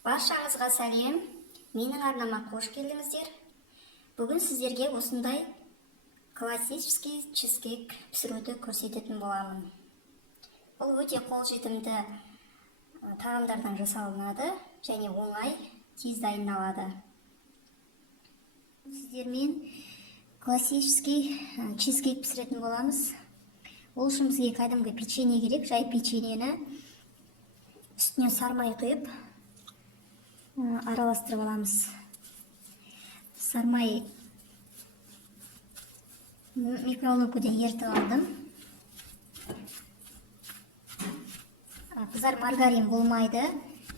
Баршаңызға сәлем, менің арнама қош келдіңіздер. Бүгін сіздерге осындай классический чизкейк пісіруді көрсететін боламын. Бұл өте қолжетімді тағамдардан жасалынады және оңай, тез дайындалады. Сіздермен классический чизкейк пісіретін боламыз. Ол үшін бізге кәдімгі печенье керек. Жай печеньені үстіне сармай құйып араластырып аламыз. Сармай микроволновкадан ертіп алдым. Қыздар, маргарин болмайды,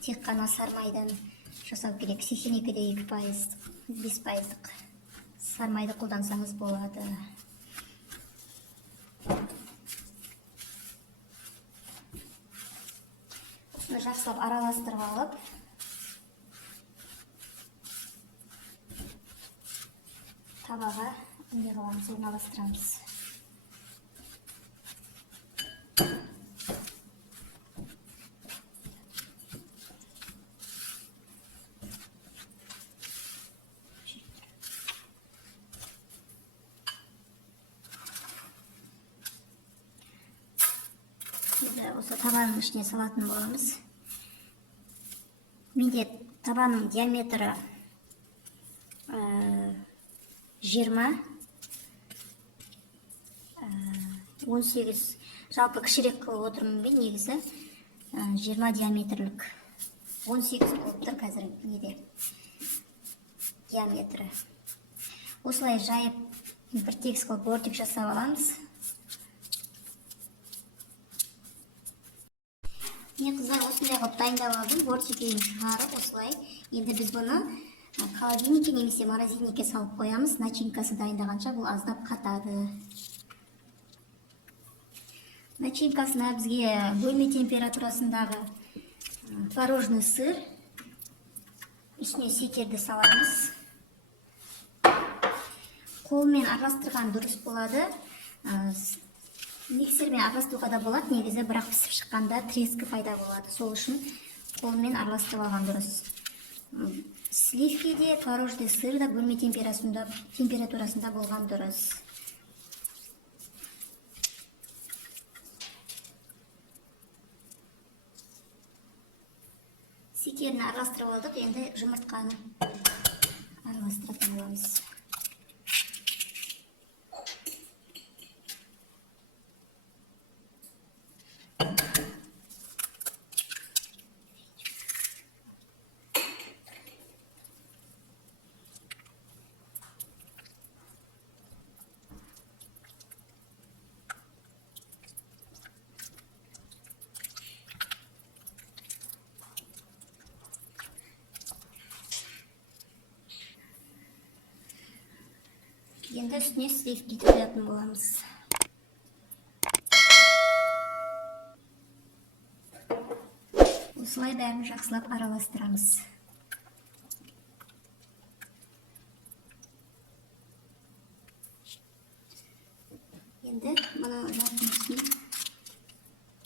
тек қана сармайдан жасау керек. 82-2%, 5% сармайды қолдансаңыз болады. Осыны жақсылап араластырып алып, табаға қыламыз, орналастырамыз. Осы табаның ішіне салатын боламыз. Менде табаның диаметрі 20, 18, жалпы кішірек қылып отырмын мен негізі. 20 диаметрлік, 18 болып тұр қазір неде диаметрі. Осылай жайып бір тегіс қылып бортик жасап аламыз. Мен қыздар осындай қылып дайындап алдым, бортикін шығарып осылай. Енді біз бұны холодильникке немесе морозильникке салып қоямыз. Начинкасы дайындағанша бұл аздап қатады. Начинкасына бізге бөлме температурасындағы творожный сыр, үстіне секерді саламыз. Қолмен араластырған дұрыс болады. Миксермен араластыруға да болады негізі, бірақ пісіп шыққанда трескі пайда болады. Сол үшін қолмен араластырып алған дұрыс. Сливки де, творожный сыр да бөлме температурасында болған дұрыс. Секерін араластырып алдық, енді жұмыртқаны араластырып аламыз. Енді үстіне сливки құятын боламыз. Осылай бәрін жақсылап араластырамыз. Енді мұны жартының үстіне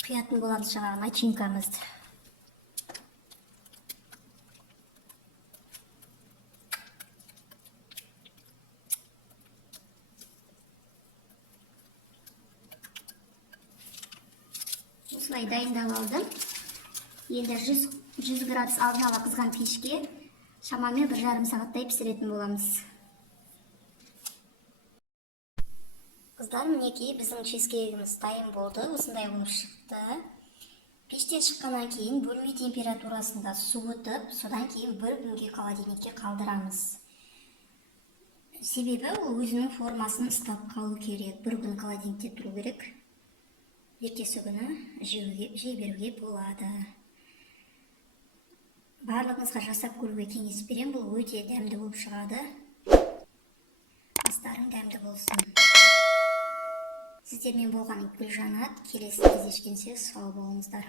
құятын боламыз жаңағы начинкамызды. Осылай дайындап алдым. Енді 100 градус алдын ала қызған пешке шамамен 1,5 сағаттай пісіретін боламыз. Қыздар, мінекей біздің чизкейгіміз дайын болды. Осындай болып шықты. Пештен шыққаннан кейін бөлме температурасында суытып, содан кейін бір күнге холодильникке қалдырамыз. Себебі ол өзінің формасын ұстап қалу керек. Бір күн холодильникте тұру керек. Ертесі күні жей беруге болады. Барлығыңызға жасап көруге кеңес берем. Бұл өте дәмді болып шығады. Астарың дәмді болсын. Сіздермен болған Гүлжанат. Келесі кездескенше сау болыңыздар.